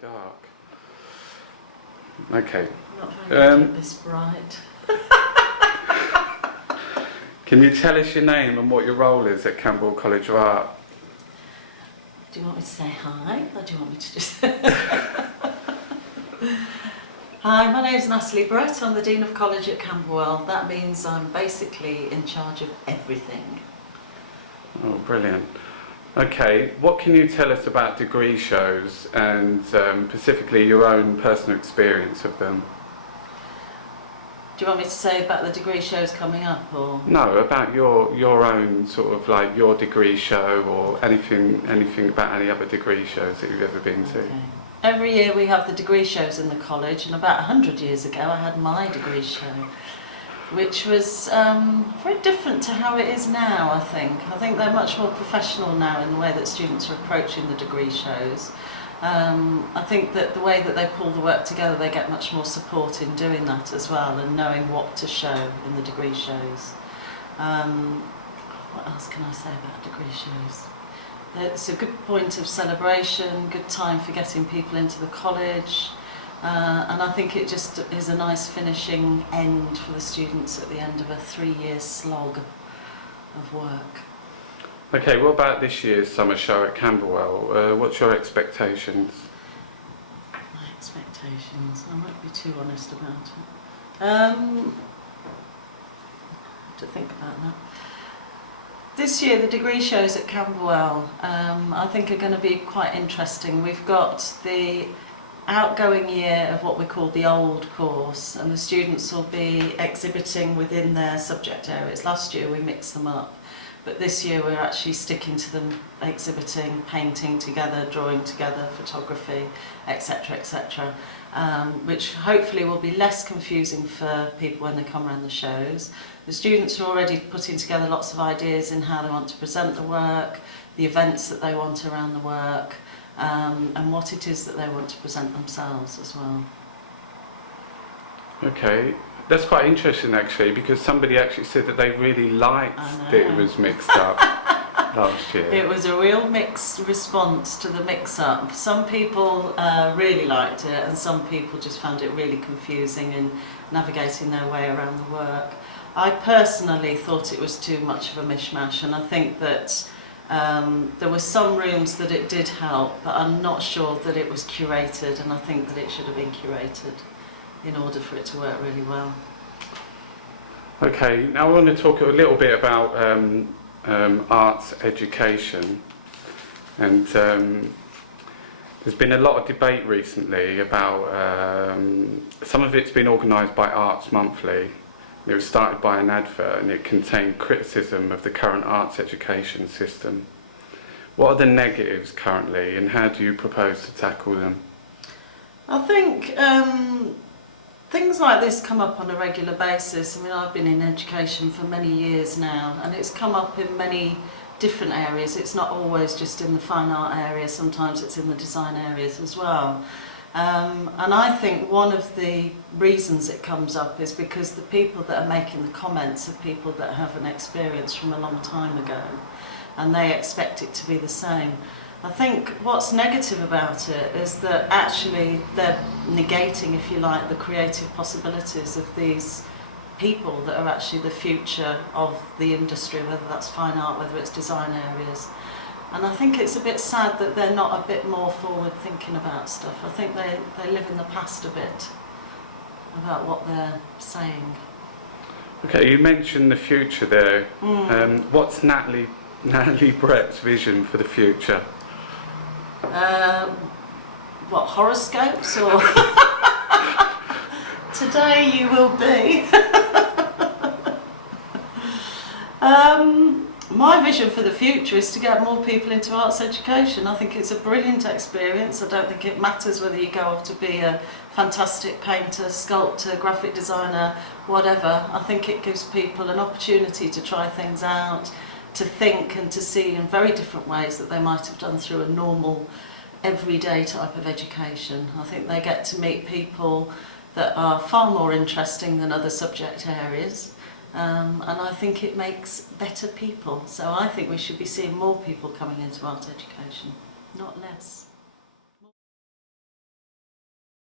dark. Okay. Not very good at this bright. Can you tell us your name and what your role is at Camberwell College of Art? Do you want me to say hi, or do you want me to just... Hi, my name is Natalie Brett. I'm the Dean of College at Camberwell. That means I'm basically in charge of everything. Oh, brilliant. Okay, what can you tell us about degree shows and specifically your own personal experience of them? Do you want me to say about the degree shows coming up, or...? No, about your own sort of like your degree show, or anything about any other degree shows that you've ever been to. Okay. Every year we have the degree shows in the college, and about 100 years ago I had my degree show, which was very different to how it is now, I think. I think they're much more professional now in the way that students are approaching the degree shows. I think that the way that they pull the work together, they get much more support in doing that as well, and knowing what to show in the degree shows. What else can I say about degree shows? It's a good point of celebration, good time for getting people into the college, and I think it just is a nice finishing end for the students at the end of a 3-year slog of work. Okay, what about this year's summer show at Camberwell? What's your expectations? My expectations? I won't be too honest about it. I have to think about that. This year the degree shows at Camberwell I think are going to be quite interesting. We've got the outgoing year of what we call the old course, and the students will be exhibiting within their subject areas. Last year we mixed them up, but this year we're actually sticking to them, exhibiting, painting together, drawing together, photography, etc, etc, which hopefully will be less confusing for people when they come around the shows. The students are already putting together lots of ideas in how they want to present the work, the events that they want around the work, and what it is that they want to present themselves as well. Okay, that's quite interesting actually, because somebody actually said that they really liked that it was mixed up last year. It was a real mixed response to the mix-up. Some people really liked it, and some people just found it really confusing in navigating their way around the work. I personally thought it was too much of a mishmash, and I think that there were some rooms that it did help, but I'm not sure that it was curated, and I think that it should have been curated in order for it to work really well. Okay, now I want to talk a little bit about arts education, and there's been a lot of debate recently about some of it's been organised by Arts Monthly. It was started by an advert, and it contained criticism of the current arts education system. What are the negatives currently, and how do you propose to tackle them? I think things like this come up on a regular basis. I mean, I've been in education for many years now, and it's come up in many different areas. It's not always just in the fine art area, sometimes it's in the design areas as well. And I think one of the reasons it comes up is because the people that are making the comments are people that have an experience from a long time ago, and they expect it to be the same. I think what's negative about it is that actually they're negating, if you like, the creative possibilities of these people that are actually the future of the industry, whether that's fine art, whether it's design areas. And I think it's a bit sad that they're not a bit more forward thinking about stuff. I think they live in the past a bit about what they're saying. Okay, you mentioned the future there. What's Natalie Brett's vision for the future? What, horoscopes, or today you will be? My vision for the future is to get more people into arts education. I think it's a brilliant experience. I don't think it matters whether you go off to be a fantastic painter, sculptor, graphic designer, whatever. I think it gives people an opportunity to try things out, to think and to see in very different ways that they might have done through a normal, everyday type of education. I think they get to meet people that are far more interesting than other subject areas. And I think it makes better people. So I think we should be seeing more people coming into art education, not less.